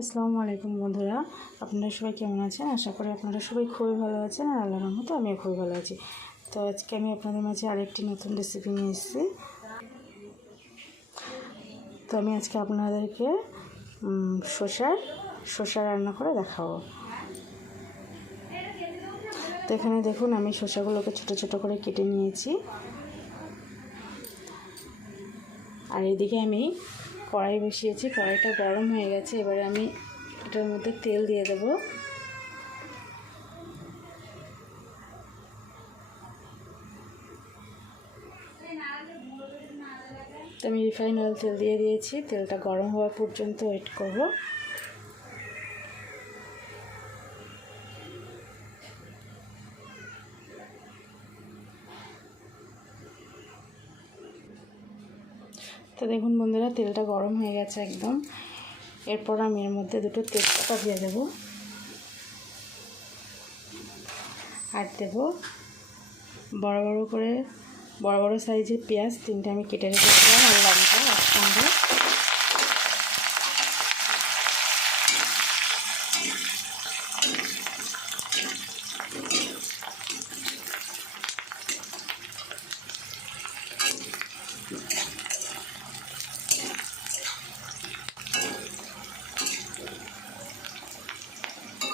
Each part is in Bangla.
আসসালামু আলাইকুম বন্ধুরা, আপনারা সবাই কেমন আছেন? আশা করি আপনারা সবাই খুবই ভালো আছেন আর আল্লাহর রহমতে আমিও খুবই ভালো আছি। তো আজকে আমি আপনাদের মাঝে আরেকটি নতুন রেসিপি নিয়ে এসেছি। তো আমি আজকে আপনাদেরকে শসা রান্না করে দেখাবো। তো এখানে দেখুন, আমি শসাগুলোকে ছোট ছোট করে কেটে নিয়েছি। আর এদিকে আমি কড়াই বসিয়েছি, কড়াইটা গরম হয়ে গেছে। এবারে আমি এটার মধ্যে তেল দিয়ে দেবো। তো আমি রিফাইন অয়েল তেল দিয়ে দিয়েছি। তেলটা গরম হওয়া পর্যন্ত ওয়েট করব। তো দেখুন বন্ধুরা, তেলটা গরম হয়ে গেছে একদম। এরপর আমি এর মধ্যে দুটো তেজপাতা দিয়ে দেব, আর দেব বড় বড় সাইজের পেঁয়াজ 3টে আমি কেটে রেখেছিলাম, আর লঙ্কা একসঙ্গে।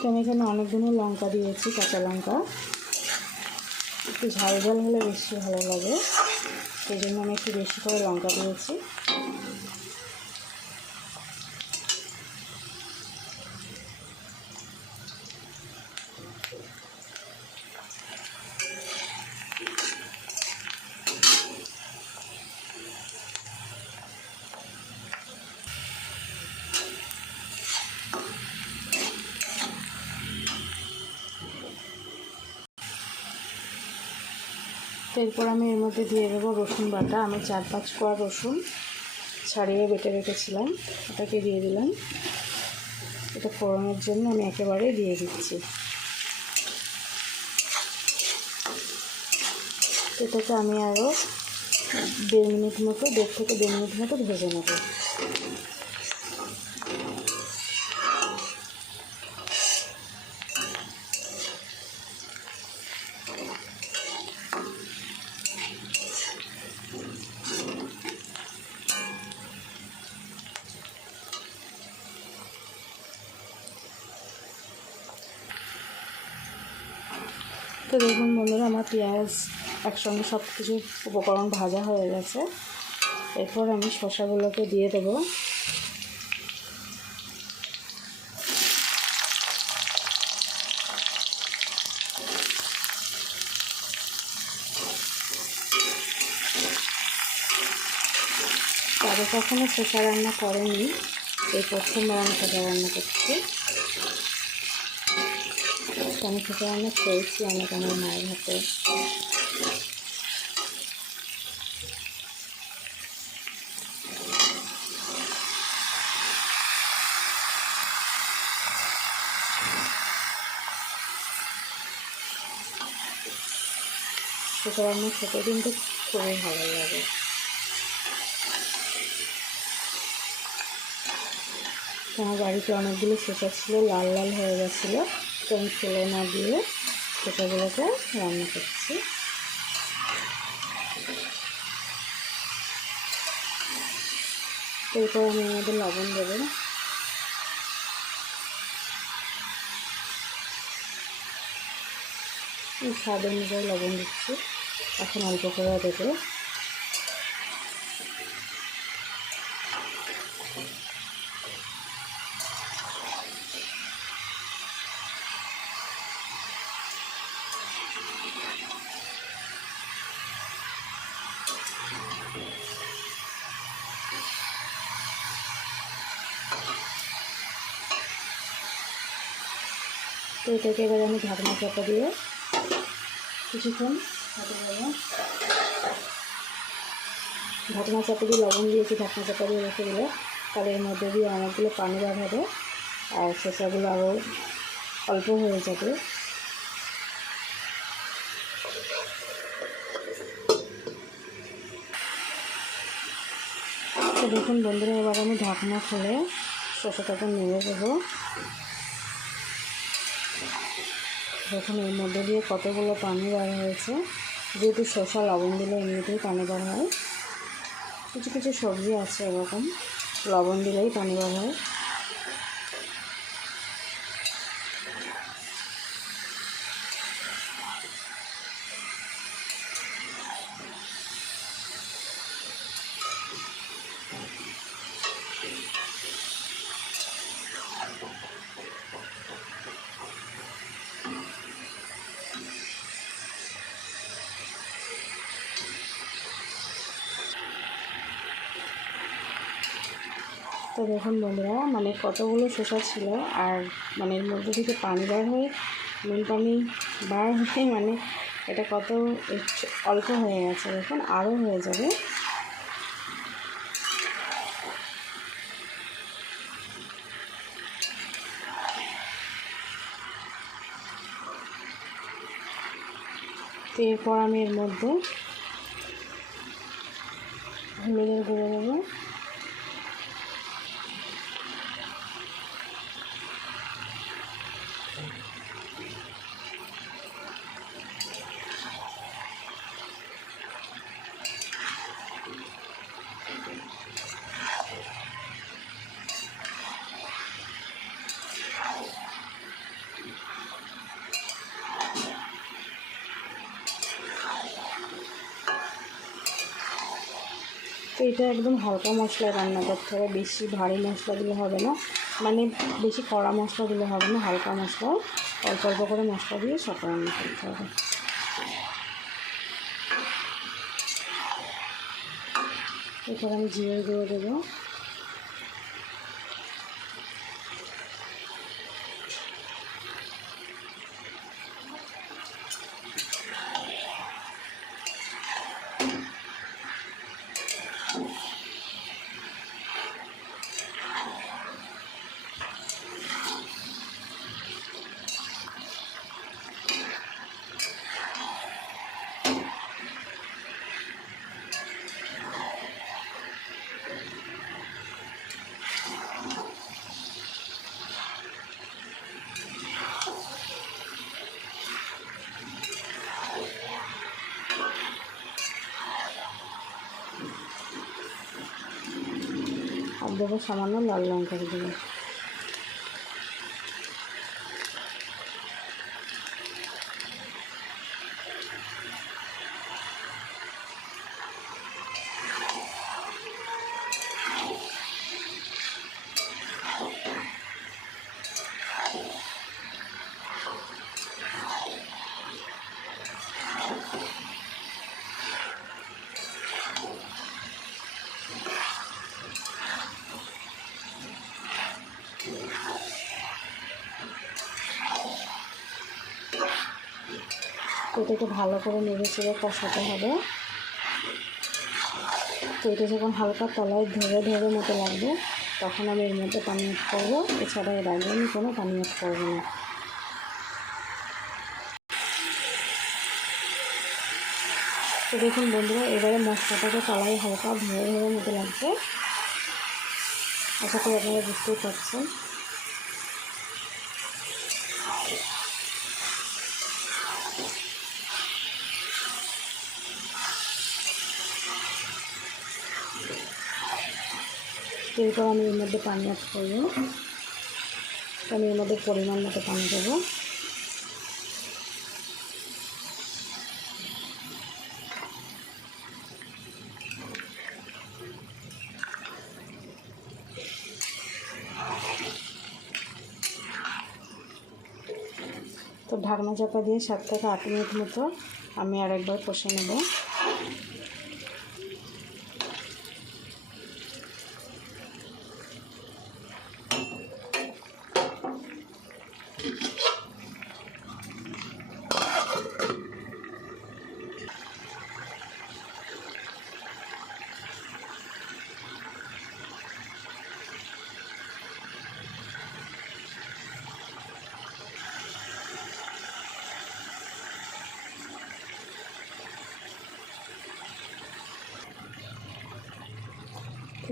তো আমি এখানে অনেকগুলো লঙ্কা দিয়েছি, কাঁচা লঙ্কা। একটু ঝাল ঝাল হলে বেশি ভালো লাগে, সেই জন্য আমি একটু বেশি করে লঙ্কা দিয়েছি। তো এরপর আমি এর মধ্যে দিয়ে দেবো রসুন বাটা। আমি 4-5 কোয়া রসুন ছাড়িয়ে বেটে রেখেছিলাম, ওটাকে দিয়ে দিলাম। এটা ফোড়নের জন্য আমি একেবারে দিয়ে দিচ্ছি। এটাকে আমি আরও 1.5 থেকে 1.5 মিনিট মতো ভেজে নেব। তো দেখুন বন্ধুরা, আমার পেঁয়াজ একসঙ্গে সব কিছু উপকরণ ভাজা হয়ে গেছে। এরপর আমি শসাগুলোকে দিয়ে দেবো। আগে কখনো শসা রান্না করেনি, এই প্রথমবার আমি শসা রান্না করছি। আমি শসা রান্না করেছি অনেক আমার মায়ের হাতে। শসা রান্না খেতে কিন্তু খুবই ভালো লাগে। আমার বাড়িতে অনেকগুলো শসা ছিল, লাল লাল হয়ে গেছিলো, তো আমি ফেলে না দিয়ে শসাগুলোকে রান্না করছি। এরপর আমি এর মধ্যে লবণ দেবো। স্বাদ অনুযায়ী লবণ দিচ্ছি, এখন অল্প করে দেবো। তো এটাকে এবার আমি ঢাকনা চাপা দিয়ে কিছুক্ষণ ঢাকনা চাপা দিয়ে লবণ দিয়েছি, ঢাকনা চাপা দিয়ে রেখে দিলে তাহলে এর মধ্যে দিয়ে অনেকগুলো পানি বার হবে আর শসাগুলো আরও অল্প হয়ে যাবে। তো দেখুন বন্ধুরা, এবার আমি ঢাকনা খুলে শসাটাকে নেড়ে দেবো। দেখুন এর মধ্যে দিয়ে কতগুলো পানি বার হয়েছে। যেহেতু শসা লবণ দিলে এমনিতেই পানি বার হয়, কিছু কিছু সবজি আছে এরকম লবণ দিলেই পানি বার হয়। তো দেখুন বন্ধুরা, মানে কতগুলো শসা ছিল, আর মানে এর মধ্যে থেকে পানি বার হয়ে নুন পানি বার হয়ে মানে এটা কত অল্প হয়ে গেছে। দেখুন আরও হয়ে যাবে। তো এরপর আমি এর মধ্যে হলুদের গুঁড়ো দেবো, তো এটা একদম হালকা মশলা রান্না করতে হবে, বেশি ভারী মশলা দিলে হবে না, মানে বেশি কড়া মশলা দিলে হবে না, হালকা মশলা অল্প অল্প করে মশলা দিয়ে সব রান্না করতে হবে। এরপর আমি জিরে গুঁড়ো দেবো, আর দেবো সামান্য লাল লঙ্কার গুঁড়ো। এটাকে ভালো করে নেড়ে চেড়ে কষাতে হবে। তো এটা যখন হালকা তলায় ধরে ধরে মতো লাগবে, তখন আমি এর মধ্যে পানি অ্যাড করবো। এছাড়া এর আগে আমি কোনো পানি অ্যাড করবো না। তো দেখুন বন্ধুরা, এবারে মশলাটাকে তলায় হালকা ধরে ধরে মতো লাগবে। আশা করি আপনারা বুঝতেই পারছেন। এরপর আমি এর মধ্যে পানি অ্যাড করবো। আমি এর মধ্যে পরিমাণ মতো পানি দেবো। তো ঢাকনা চাপা দিয়ে 7 থেকে 8 মিনিট মতো আমি আরেকবার কষে নেব।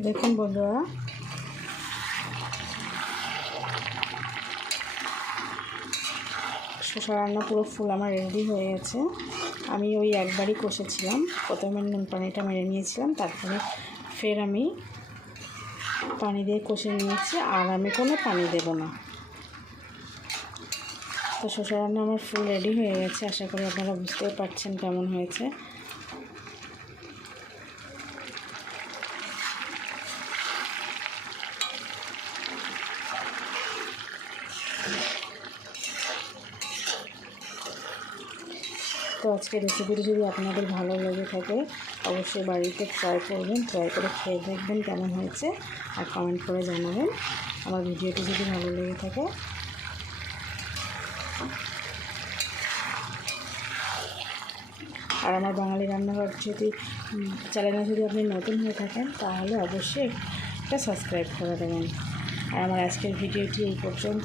দেখুন বন্ধুরা, শসা রান্না পুরো ফুল আমার রেডি হয়ে গেছে। আমি ওই একবারই কষেছিলাম, প্রথমে নুন পানিটা মেরে নিয়েছিলাম, তারপরে ফের আমি পানি দিয়ে কষে নিয়েছি, আর আমি কোনো পানি দেব না। তো শসা রান্না আমার ফুল রেডি হয়ে গেছে, আশা করি আপনারা বুঝতেই পারছেন কেমন হয়েছে। তো আজকে রেসিপিটি যদি আপনাদের ভালো লেগে থাকে অবশ্যই বাড়িতে ট্রাই করবেন, ট্রাই করে খেয়ে দেখবেন কেমন হয়েছে, আর কমেন্ট করে জানাবেন আমার ভিডিওটি যদি ভালো লেগে থাকে। আর আমার বাঙালি রান্নাঘর যদি চ্যানেলে যদি আপনি নতুন হয়ে থাকেন তাহলে অবশ্যই একটা সাবস্ক্রাইব করে দেবেন। আর আমার আজকের ভিডিওটি এই পর্যন্ত।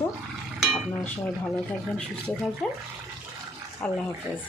আপনারা সবাই ভালো থাকবেন, সুস্থ থাকবেন। আল্লাহ হাফেজ।